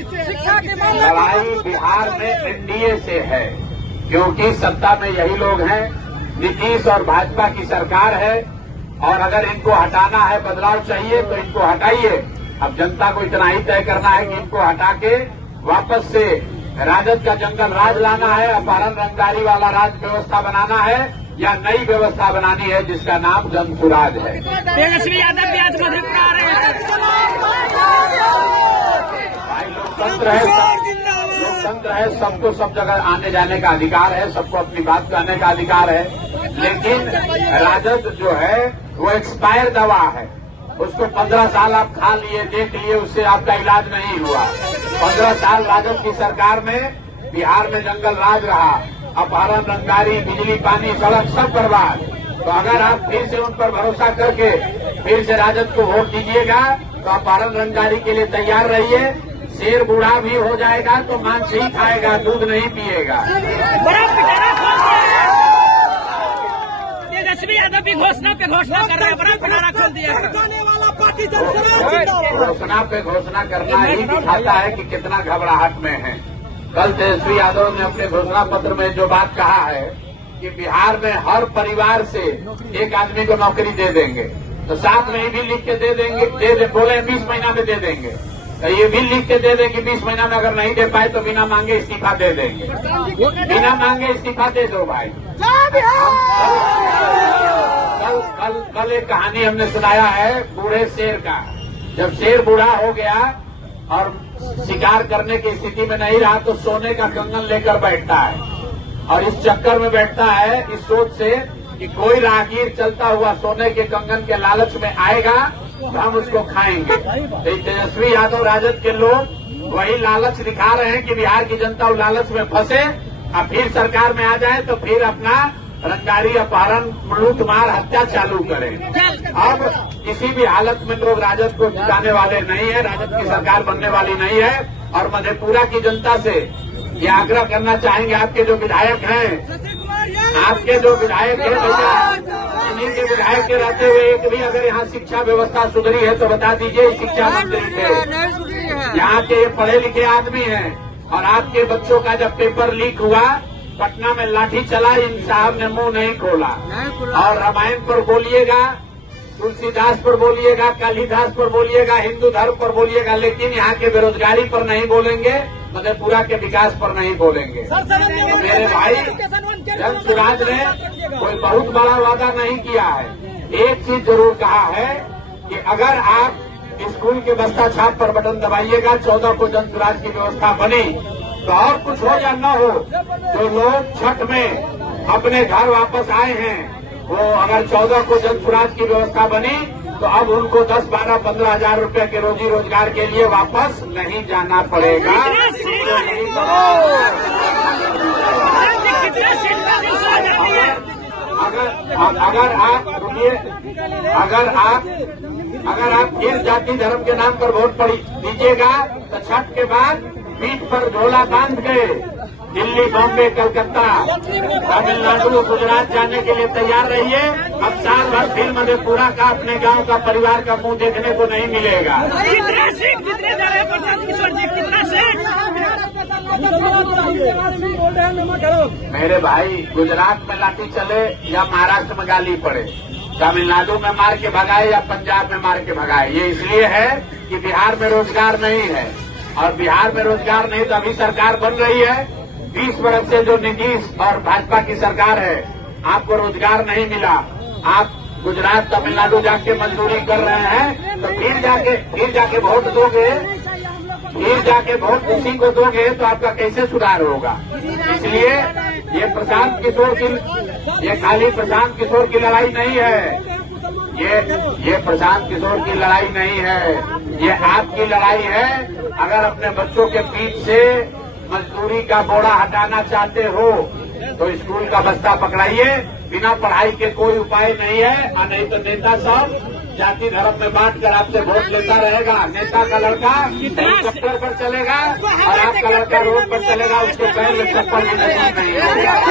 शिक्षा के लड़ाई बिहार में एनडीए से है, क्योंकि सत्ता में यही लोग हैं। नीतीश और भाजपा की सरकार है, और अगर इनको हटाना है, बदलाव चाहिए तो इनको हटाइए। अब जनता को इतना ही तय करना है कि इनको हटा के वापस से राजद का जंगल राज लाना है, अपहरण रंगदारी वाला राज व्यवस्था बनाना है, या नई व्यवस्था बनानी है जिसका नाम जन सुराज है। तेजस्वी यादव भी आज मधेपुरा आ रहे हैं। भाई लोकतंत्र है, सबको सब जगह आने जाने का अधिकार है, सबको अपनी बात कहने का अधिकार है। लेकिन राजद जो है वो एक्सपायर दवा है, उसको 15 साल आप खा लिए, देख लिए, उससे आपका इलाज नहीं हुआ। 15 साल राजद की सरकार में बिहार में जंगल राज रहा, अपहरण रंगदारी, बिजली, पानी, सड़क सब बर्बाद। तो अगर आप फिर से उन पर भरोसा करके फिर से राजद को वोट दीजिएगा तो अपहरण रंगदारी के लिए तैयार रहिए। शेर बूढ़ा भी हो जाएगा तो मांस ही खाएगा, दूध नहीं पिएगा। तेजस्वी यादव भी घोषणा पे घोषणा कर रहा है, बड़ा पिटारा खोल दिया। घोषणा पे घोषणा करना ही दिखाता है कि कितना घबराहट में है। कल तेजस्वी यादव ने अपने घोषणा पत्र में जो बात कहा है कि बिहार में हर परिवार से एक आदमी को नौकरी दे देंगे, तो साथ में ही भी लिख के दे देंगे, बोले 20 महीना में दे देंगे, तो ये भी लिख के दे दें कि 20 महीना में अगर नहीं दे पाए तो बिना मांगे इस्तीफा दे देंगे। बिना मांगे इस्तीफा दे दो भाई। कल एक कहानी हमने सुनाया है बूढ़े शेर का। जब शेर बूढ़ा हो गया और शिकार करने की स्थिति में नहीं रहा तो सोने का कंगन लेकर बैठता है, और इस चक्कर में बैठता है इस सोच से कि कोई राहगीर चलता हुआ सोने के कंगन के लालच में आएगा तो हम उसको खाएंगे। तो तेजस्वी यादव राजद के लोग वही लालच दिखा रहे हैं कि बिहार की जनता उस लालच में फंसे, और फिर सरकार में आ जाए तो फिर अपना रंगदारी, अपहरण, लूट मार, हत्या चालू करें। अब किसी भी हालत में लोग राजद को जिताने वाले नहीं है, राजद की सरकार बनने वाली नहीं है। और मधेपुरा की जनता से ये आग्रह करना चाहेंगे, आपके जो विधायक हैं भैया, इन्हीं के विधायक के रहते हुए एक भी अगर यहाँ शिक्षा व्यवस्था सुधरी है तो बता दीजिए। शिक्षा मंत्री थे, यहाँ के पढ़े लिखे आदमी हैं, और आपके बच्चों का जब पेपर लीक हुआ, पटना में लाठी चला, इन साहब ने मुंह नहीं खोला। और रामायण पर बोलिएगा, तुलसीदास पर बोलिएगा, कालिदास पर बोलिएगा, हिंदू धर्म पर बोलिएगा, लेकिन यहाँ के बेरोजगारी पर नहीं बोलेंगे, मधेपुरा के विकास पर नहीं बोलेंगे। तो मेरे भाई, जन सुराज ने कोई बहुत बड़ा वादा नहीं किया है। एक चीज जरूर कहा है कि अगर आप स्कूल के बस्ता छाप पर बटन दबाइएगा, 14 को जन सुराज की व्यवस्था बनी, तो और कुछ हो या न हो, जो लोग छठ में अपने घर वापस आए हैं, वो अगर 14 को जन सुराज की व्यवस्था बनी तो अब उनको 10, 12, 15 हजार रुपए के रोजी रोजगार के लिए वापस नहीं जाना पड़ेगा। अगर आप रुकिए, अगर आप फिर जाति धर्म के नाम पर वोट दीजिएगा तो छठ के बाद पीठ पर झोला बांध के दिल्ली, बॉम्बे, कलकत्ता, तमिलनाडु, गुजरात जाने के लिए तैयार रहिए। अब साल भर फिर मधेपुरा का, अपने गांव का, परिवार का मुंह देखने को नहीं मिलेगा। मेरे भाई, गुजरात में लाठी चले या महाराष्ट्र में गाली पड़े, तमिलनाडु में मार के भगाए या पंजाब में मार के भगाए, ये इसलिए है कि बिहार में रोजगार नहीं है। और बिहार में रोजगार नहीं तो अभी सरकार बन रही है, 20 वर्ष से जो नीतीश और भाजपा की सरकार है, आपको रोजगार नहीं मिला, आप गुजरात, तमिलनाडु जाके मजदूरी कर रहे हैं, तो फिर जाके वोट दोगे, फिर जाके वोट उसी को दोगे तो आपका कैसे सुधार होगा। इसलिए ये प्रशांत किशोर की, ये खाली प्रशांत किशोर की लड़ाई नहीं है, ये प्रशांत किशोर की लड़ाई नहीं है, ये आपकी लड़ाई है। अगर अपने बच्चों के पीठ से मजदूरी का बोरा हटाना चाहते हो तो स्कूल का बस्ता पकड़ाइए, बिना पढ़ाई के कोई उपाय नहीं है। और नहीं तो नेता सब जाति धर्म में बांट कर आपसे वोट लेता रहेगा। नेता का लड़का हेलीकॉप्टर पर चलेगा और आपका लड़का रोड पर चलेगा, उसके पैर में चप्पल भी नहीं होगा।